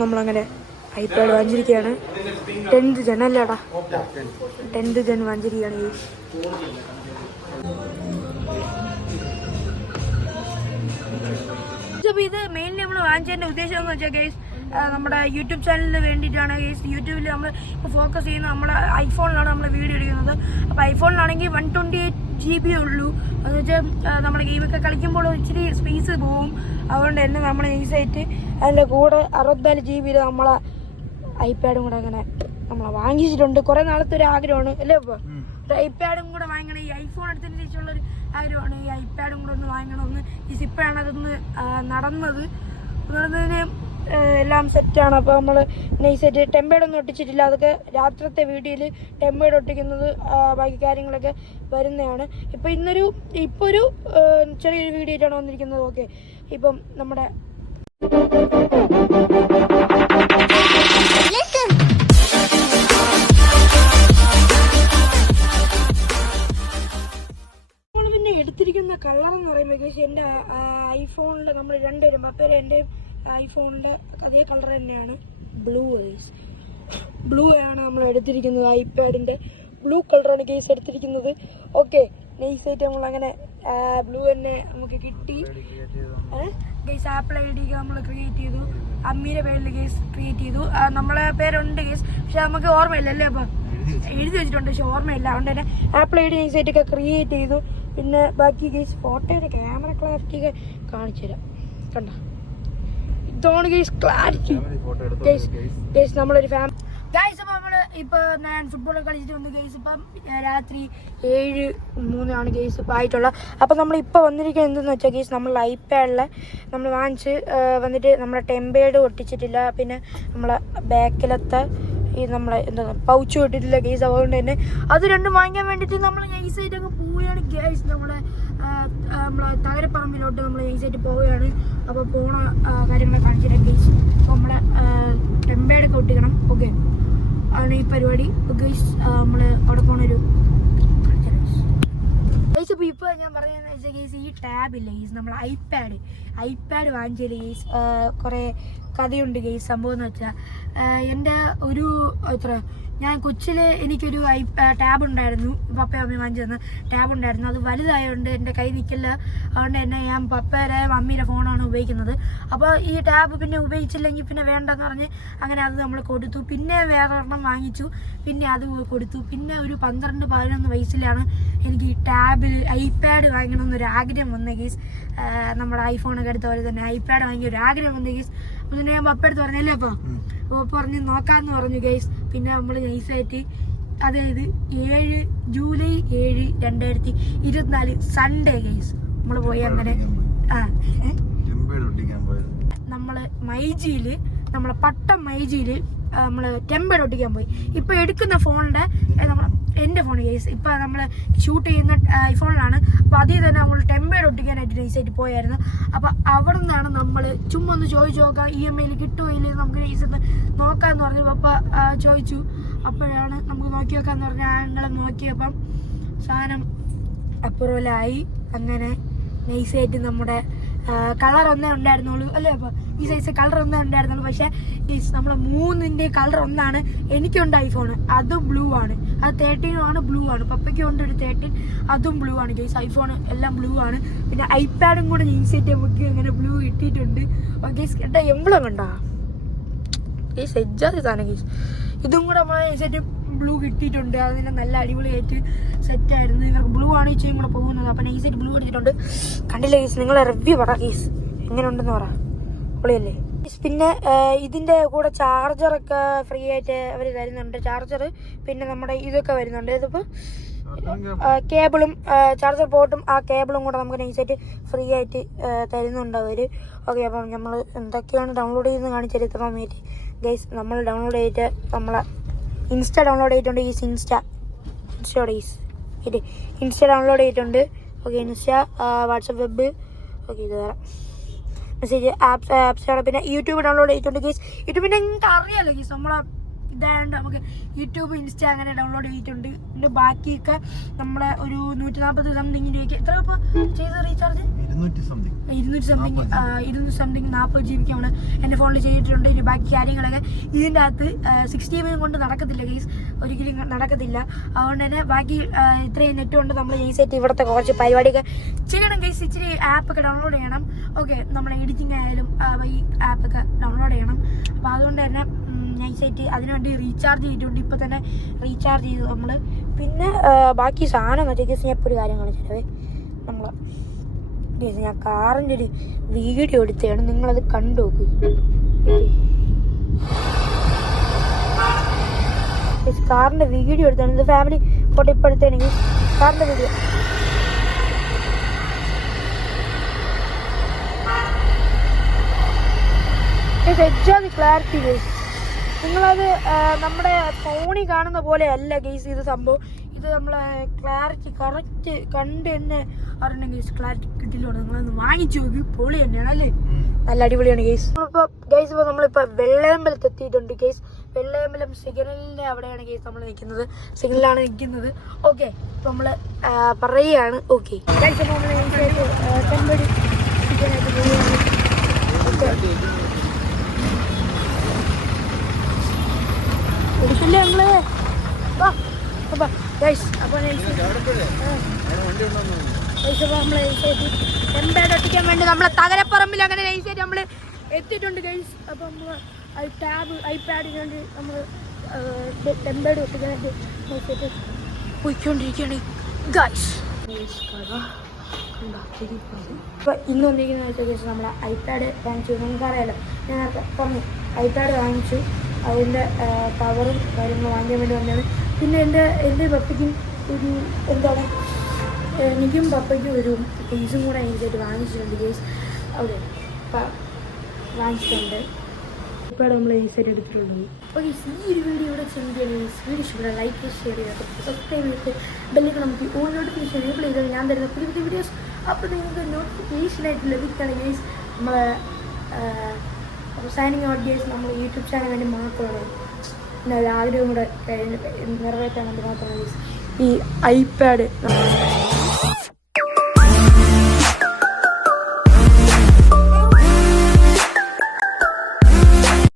നമ്മളങ്ങനെ iPad വാങ്ങിച്ചിരിക്കുകയാണ്. 10th Gen അല്ലേടാ, 10th Gen വാങ്ങിച്ചിരിക്കുകയാണ്. അപ്പോൾ ഇത് മെയിൻലി നമ്മൾ വാങ്ങിച്ചതിൻ്റെ ഉദ്ദേശം എന്ന് വെച്ചാൽ ഗൈസ് നമ്മുടെ യൂട്യൂബ് ചാനലിന് വേണ്ടിയിട്ടാണ് ഗൈസ്. യൂട്യൂബിൽ നമ്മൾ ഇപ്പോൾ ഫോക്കസ് ചെയ്യുന്ന നമ്മുടെ ഐഫോണിലാണ് നമ്മൾ വീഡിയോ എടുക്കുന്നത്. അപ്പോൾ ഐഫോണിലാണെങ്കിൽ 128 GB ഉള്ളൂ. എന്ന് വെച്ചാൽ നമ്മുടെ ഗെയിമൊക്കെ കളിക്കുമ്പോൾ ഇച്ചിരി സ്പേസ് പോവും. അതുകൊണ്ട് തന്നെ നമ്മൾ ഈസായിട്ട് അതിൻ്റെ കൂടെ 64 GB നമ്മളെ ഐപാഡും കൂടെ അങ്ങനെ നമ്മളെ വാങ്ങിച്ചിട്ടുണ്ട്. കുറേ നാളത്തെ ഒരു ആഗ്രഹമാണ് അല്ലേ? ഇപ്പോൾ ഒരു ഐപാഡും കൂടെ വാങ്ങണം. ഈ ഐഫോൺ എടുത്തതിന് ശേഷമുള്ളൊരു ആഗ്രഹമാണ് ഈ ഐപാഡും കൂടെ ഒന്ന് വാങ്ങണമെന്ന്. ഇപ്പോഴാണ് അതൊന്ന് നടന്നത്. നടന്നതിന് എല്ലാം സെറ്റാണ്. അപ്പോൾ നമ്മൾ നൈസായിട്ട് ടെമ്പേഡൊന്നും ഒട്ടിച്ചിട്ടില്ല. അതൊക്കെ രാത്രിത്തെ വീഡിയോയിൽ ടെമ്പേഡ് ഒട്ടിക്കുന്നത് ബാക്കി കാര്യങ്ങളൊക്കെ വരുന്നതാണ്. ഇപ്പോൾ ഒരു ചെറിയൊരു വീഡിയോ ആയിട്ടാണ് വന്നിരിക്കുന്നത്. ഓക്കെ, ഇപ്പം നമ്മുടെ പിന്നെ എടുത്തിരിക്കുന്ന കളർ എന്ന് പറയുമ്പോൾ എൻ്റെ ഐഫോണിൽ നമ്മൾ രണ്ടുപേരും പപ്പേരെ എൻ്റെയും ഐഫോണിൻ്റെ അതേ കളർ തന്നെയാണ്. ബ്ലൂ ആണ് നമ്മൾ എടുത്തിരിക്കുന്നത്. ഐപാഡിൻ്റെ ബ്ലൂ കളറാണ് കേസ് എടുത്തിരിക്കുന്നത്. ഓക്കെ, നൈസായിട്ട് നമ്മളങ്ങനെ ബ്ലൂ തന്നെ നമുക്ക് കിട്ടി. ഗേസ് ആപ്പിൾ ID നമ്മൾ ക്രിയേറ്റ് ചെയ്തു. അമ്മീൻ്റെ പേരിൽ കേസ് ക്രിയേറ്റ് ചെയ്തു. നമ്മളെ പേരുണ്ട് കേസ്, പക്ഷെ നമുക്ക് ഓർമ്മയില്ല അല്ലേ? അപ്പം എഴുതി വെച്ചിട്ടുണ്ട് പക്ഷെ ഓർമ്മയില്ല. അതുകൊണ്ട് തന്നെ ആപ്പിൾ ID നൈസായിട്ടൊക്കെ ക്രിയേറ്റ് ചെയ്തു. പിന്നെ ബാക്കി കേസ് ഫോട്ടോയുടെ ക്യാമറ ക്ലാരിറ്റി ഒക്കെ കാണിച്ചു തരാം. കണ്ട, ഇതാണ് ഗൈസ് ക്ലാരിറ്റി. ഗൈസ് നമ്മളൊരു ഫാമിലി ഗൈസ്. അപ്പോൾ നമ്മൾ ഇപ്പോൾ ഞാൻ ഫുട്ബോളൊക്കെ കളിച്ചിട്ട് വന്നു ഗൈസ്. ഇപ്പം രാത്രി 7:03 ഗൈസ് ഇപ്പോൾ ആയിട്ടുള്ളത്. അപ്പോൾ നമ്മളിപ്പോൾ വന്നിരിക്കുന്നത് എന്തെന്ന് വെച്ചാൽ ഗൈസ്, നമ്മൾ ഐപാഡിൽ നമ്മൾ വാങ്ങിച്ച് വന്നിട്ട് നമ്മളെ ടെമ്പേഡ് ഒട്ടിച്ചിട്ടില്ല. പിന്നെ നമ്മളെ ബാക്കിലത്തെ ഈ നമ്മളെ എന്താ പൗച്ച് ഇട്ടിട്ടില്ല ഗൈസ്. അതുകൊണ്ട് തന്നെ അത് രണ്ടും വാങ്ങിക്കാൻ വേണ്ടിയിട്ട് നമ്മൾ നൈസായിട്ട് അങ്ങ് പോവുകയാണ് ഗൈസ്. നമ്മളെ തകരപ്പറമ്പിലോട്ട് നമ്മൾ നൈസായിട്ട് പോവുകയാണ്. അപ്പോൾ പോണ കാര്യങ്ങളൊക്കെ കാണിച്ചിട്ട് ഗൈസ് നമ്മളെ ടെമ്പേഡൊക്കെ ഒട്ടിക്കണം. ഓക്കെ, ആണ് ഈ പരിപാടി ഗൈസ്. നമ്മൾ അവിടെ പോണൊരു ഗൈസ്. അപ്പോൾ ഇപ്പോൾ ഞാൻ പറയുന്നത് വെച്ചാൽ ഗൈസ്, ഈ ടാബില്ലേ ഗൈസ്, നമ്മൾ ഐപാഡ് വാങ്ങിച്ചതിൽ ഗൈസ് കുറേ കഥയുണ്ട് ഗൈസ്. സംഭവം എന്ന് വെച്ചാൽ എൻ്റെ ഞാൻ കൊച്ചിൽ എനിക്കൊരു ടാബ് ഉണ്ടായിരുന്നു. പപ്പയും അമ്മയും വാങ്ങിച്ചു തന്ന ടാബ് ഉണ്ടായിരുന്നു. അത് വലുതായതുകൊണ്ട് എൻ്റെ കൈ നിൽക്കില്ല. അതുകൊണ്ട് തന്നെ ഞാൻ പപ്പയുടെ മമ്മീൻ്റെ ഫോണാണ് ഉപയോഗിക്കുന്നത്. അപ്പോൾ ഈ ടാബ് പിന്നെ ഉപയോഗിച്ചില്ലെങ്കിൽ പിന്നെ വേണ്ടെന്ന് പറഞ്ഞ് അങ്ങനെ അത് നമ്മൾ കൊടുത്തു. പിന്നെ വേറെ ഒരെണ്ണം വാങ്ങിച്ചു, പിന്നെ അത് കൊടുത്തു. പിന്നെ ഒരു 12-11 വയസ്സിലാണ് എനിക്ക് ഈ ഐപാഡ് വാങ്ങണമെന്നൊരു ആഗ്രഹം വന്ന കേസ്. നമ്മുടെ ഐഫോണൊക്കെ എടുത്ത പോലെ തന്നെ ഐപാഡ് വാങ്ങിയ ഒരു ആഗ്രഹം വന്ന കേസ്. പിന്നെ ഞാൻ പപ്പയെടുത്ത് പറഞ്ഞല്ലേ, അപ്പോൾ പപ്പ പറഞ്ഞ് നോക്കാമെന്ന് പറഞ്ഞു ഗൈസ്. പിന്നെ നമ്മൾ നൈസായിട്ട് അതായത് ജൂലൈ 7, 2024 സൺഡേ ഗൈസ് നമ്മൾ പോയി. അങ്ങനെ നമ്മൾ നമ്മളെ പട്ടം മൈജിയിൽ നമ്മൾ ടെമ്പേഡ് ഒട്ടിക്കാൻ പോയി. ഇപ്പോൾ എടുക്കുന്ന ഫോണിൻ്റെ എൻ്റെ ഫോൺ കേസ് ഇപ്പോൾ നമ്മൾ ഷൂട്ട് ചെയ്യുന്ന ഐഫോണിലാണ്. അപ്പോൾ അതിൽ തന്നെ നമ്മൾ ടെമ്പേഡ് ഒട്ടിക്കാനായിട്ട് നൈസായിട്ട് പോയായിരുന്നു. അപ്പോൾ അവിടെ നിന്നാണ് നമ്മൾ ചുമ്മാ ഒന്ന് ചോദിച്ചു നോക്കാം EMIയിൽ കിട്ടുമോ ഇല്ലെങ്കിൽ നമുക്ക് നൈസ് നോക്കാമെന്ന് പറഞ്ഞു. അപ്പോൾ ചോദിച്ചു. അപ്പോഴാണ് നമുക്ക് നോക്കി നോക്കാമെന്ന് പറഞ്ഞാൽ ഞങ്ങളെ നോക്കിയപ്പം സാധനം അപ്രൂവലായി. അങ്ങനെ നൈസായിട്ട് നമ്മുടെ കളർ ഒന്നേ ഉണ്ടായിരുന്നുള്ളൂ അല്ലേ? അപ്പോൾ ഈ സൈസ് കളർ ഒന്നേ ഉണ്ടായിരുന്നുള്ളൂ. പക്ഷേ നമ്മളെ 3ൻ്റെ കളർ ഒന്നാണ്. എനിക്കുണ്ട് ഐഫോൺ, അതും ബ്ലൂ ആണ്. അത് 13 ആണ്, ബ്ലൂ ആണ്. പപ്പയ്ക്കും ഉണ്ട് ഒരു 13, അതും ബ്ലൂ ആണ് ഗൈസ്. ഐഫോൺ എല്ലാം ബ്ലൂ ആണ്. പിന്നെ ഐപാഡും കൂടെ നൈസായിട്ട് നമുക്ക് അങ്ങനെ ബ്ലൂ ഇട്ടിട്ടുണ്ട്. ഗൈസ് കേട്ടാ എംബ്ലം കണ്ടാ ഗൈസ്, എജ്ജാതി സാധനം ഗൈസ്. ഇതും കൂടെ നമ്മൾ നൈസായിട്ട് ബ്ലൂ കിട്ടിയിട്ടുണ്ട്. അതിന് നല്ല അടിപൊളിയായിട്ട് സെറ്റായിരുന്നു. ഇവർക്ക് ബ്ലൂ ആണ് ഇച്ചയും കൂടെ പോകുന്നത്. അപ്പോൾ നൈസായിട്ട് ബ്ലൂ എടുത്തിട്ടുണ്ട്. കണ്ടില്ല ഗീസ്, നിങ്ങളെ റിവ്യൂ പറ ഗീസ്, എങ്ങനെ ഉണ്ടെന്ന് പറ. പൊളിയല്ലേ? പിന്നെ ഇതിൻ്റെ കൂടെ ചാർജറൊക്കെ ഫ്രീ ആയിട്ട് അവർ തരുന്നുണ്ട്. ചാർജർ പിന്നെ നമ്മുടെ ഇതൊക്കെ വരുന്നുണ്ട്. ഇതിപ്പോൾ കേബിളും ചാർജർ പോർട്ടും ആ കേബിളും കൂടെ നമുക്ക് നൈസായിട്ട് ഫ്രീ ആയിട്ട് തരുന്നുണ്ട് അവർ. ഓക്കെ, അപ്പം നമ്മൾ എന്തൊക്കെയാണ് ഡൗൺലോഡ് ചെയ്യുന്നത് കാണിച്ചാൽ ഇത്ര സമയത്ത് ഗൈസ്. നമ്മൾ ഡൗൺലോഡ് ചെയ്തിട്ട് നമ്മളെ ഇൻസ്റ്റ ഡൗൺലോഡ് ചെയ്തിട്ടുണ്ട്. ഇൻസ്റ്റ ഡൗൺലോഡ് ചെയ്തിട്ടുണ്ട്. Okay, insta, WhatsApp web, okay ഇത് വേറെ മെസ്സേജ് ആപ്സാണ്. പിന്നെ യൂട്യൂബ് ഡൗൺലോഡ് ചെയ്തിട്ടുണ്ട് ഗീസ്. യൂട്യൂബിൻ്റെ നിങ്ങൾക്ക് അറിയാമല്ലോ ഗീസ്, നമ്മളെ ഇതായതുകൊണ്ട് നമുക്ക് യൂട്യൂബ് ഇൻസ്റ്റ അങ്ങനെ ഡൗൺലോഡ് ചെയ്തിട്ടുണ്ട്. പിന്നെ ബാക്കിയൊക്കെ നമ്മളെ ഒരു 140 സംതിങ് രൂപയ്ക്ക് എത്ര ഇപ്പോൾ ചെയ്ത റീചാർജ് 200 സംതിങ് 40 GB ആണ് എൻ്റെ ഫോണിൽ ചെയ്തിട്ടുണ്ട്. ഇനി ബാക്കി കാര്യങ്ങളൊക്കെ ഇതിൻ്റെ അകത്ത് 60 MB കൊണ്ട് നടക്കത്തില്ല ഗൈസ്, ഒരിക്കലും നടക്കത്തില്ല. അതുകൊണ്ട് തന്നെ ബാക്കി ഇത്രയും നെറ്റ് കൊണ്ട് നമ്മൾ ഈസിയായിട്ട് ഇവിടുത്തെ കുറച്ച് പരിപാടിയൊക്കെ ചെയ്യണം ഗൈസ്. ഇച്ചിരി ആപ്പൊക്കെ ഡൗൺലോഡ് ചെയ്യണം. ഓക്കെ, നമ്മളെ എഡിറ്റിംഗ് ആയാലും ഈ ആപ്പൊക്കെ ഡൗൺലോഡ് ചെയ്യണം. അപ്പോൾ അതുകൊണ്ട് തന്നെ നൈസായിട്ട് അതിനുവേണ്ടി റീചാർജ് ചെയ്തിട്ടുണ്ട്. ഇപ്പോൾ തന്നെ റീചാർജ് ചെയ്തു നമ്മൾ. പിന്നെ ബാക്കി സാധനം എന്ന് വെച്ചാൽ ഗൈസ് ഞാൻ ഇപ്പോൾ ഒരു കാര്യം കാണിച്ചത്, നമ്മൾ ഞാൻ കാറിൻ്റെ ഒരു വീഡിയോ എടുത്തതാണ്, നിങ്ങളത് കണ്ടു നോക്ക്. കാറിൻ്റെ വീഡിയോ എടുത്താണ്, ഇത് ഫാമിലി ഫോട്ടോ ഇപ്പോൾ എടുത്തതാണെങ്കിൽ കാറിൻ്റെ വീഡിയോ. ക്ലാരിറ്റി ഗൈസ്, നിങ്ങളത് നമ്മുടെ ഫോണിൽ കാണുന്ന പോലെ അല്ല ഗൈസ് ഇത് സംഭവം. ഇത് നമ്മളെ ക്ലാരിറ്റി കറക്റ്റ് കണ്ട് തന്നെ അറിയണം ഗൈസ്. ക്ലാരിറ്റി കിട്ടില്ലോണ്ട് നിങ്ങളൊന്ന് വാങ്ങിച്ചു നോക്കി, പൊളി തന്നെയാണ് അല്ലേ, നല്ല അടിപൊളിയാണ് ഗൈസ്. ഇപ്പോൾ നമ്മളിപ്പോൾ വെള്ളയമ്പലത്ത് എത്തിയിട്ടുണ്ട് ഗൈസ്. വെള്ളയമ്പലം സിഗ്നലിൻ്റെ അവിടെയാണ് ഗൈസ് നമ്മൾ നിൽക്കുന്നത്, സിഗ്നലാണ് നിൽക്കുന്നത്. ഓക്കെ, ഇപ്പോൾ നമ്മൾ പറയുകയാണ്. ഓക്കെ ഗൈസ്, അപ്പോൾ നമ്മൾ ചെമ്പടി ചിക്കനായിട്ട് പോവുകയാണ്. എടുക്കില്ലേ ഞങ്ങള് ഗൈസ്. അപ്പോൾ നമ്മളെ ടെമ്പേഡ് ഒട്ടിക്കാൻ വേണ്ടി നമ്മളെ തകരപ്പറമ്പിൽ അങ്ങനെ നൈസായിട്ട് നമ്മൾ എത്തിയിട്ടുണ്ട് ഗൈസ്. അപ്പോൾ നമ്മൾ ഐപാഡിന് വേണ്ടി നമ്മൾ ടെമ്പേഡ് ഒട്ടിക്കാനായിട്ട് നോക്കിയിട്ട് പോയിക്കൊണ്ടിരിക്കുകയാണ് ഗൈസ്. അപ്പോൾ ഇന്ന് വന്നിരിക്കുന്നത് വെച്ചാൽ ഗൈസ് നമ്മളെ ഐപാഡ് വാങ്ങിച്ചു. നിങ്ങൾക്കറിയാലോ, ഞാൻ പറഞ്ഞു ഐപാഡ് വാങ്ങിച്ചു, അതിൻ്റെ കവറും കാര്യങ്ങളും വാങ്ങിക്കാൻ വേണ്ടി വന്നതാണ്. പിന്നെ എൻ്റെ പപ്പയ്ക്കും ഒരു എന്താണ്, എനിക്കും പപ്പയ്ക്കും ഒരു കേസും കൂടെ എനിക്കായിട്ട് വാങ്ങിച്ചിട്ടുണ്ട് കേസ്. അവിടെ വാങ്ങിച്ചിട്ടുണ്ട്. ഇപ്പോൾ നമ്മൾ ഈസായിട്ട് എടുത്തിട്ടുള്ളത്. അപ്പോൾ ഈ ഒരു വീഡിയോ ഇവിടെ ചെയ്യുകയാണ്. വീഡിയോ ഇഷ്ടപ്പെടാൻ ലൈക്ക് ഷെയർ ചെയ്യുക, സബ്സ്ക്രൈബ് ചെയ്തിട്ട് ബെല്ലിക്ക് നമുക്ക് ഓൾ നോട്ടിഫിക്കേഷൻ എനേബിൾ ചെയ്താൽ ഞാൻ തരുന്ന പുതിയ പുതിയ വീഡിയോസ് അപ്പോൾ നിങ്ങൾക്ക് നോട്ടിഫിക്കേഷനായിട്ട് ലഭിക്കുകയാണ് ഗൈസ്. നമ്മളെ സൈനിങ് ഔട്ട് ഗൈസ്. നമ്മൾ യൂട്യൂബ് ചാനൽ വേണ്ടി മാത്രമാണ്, പിന്നെ ഒരാഗ്രഹം കൂടെ നിറവേറ്റാൻ വേണ്ടി മാത്രമാണ് ഈ ഐപാഡ്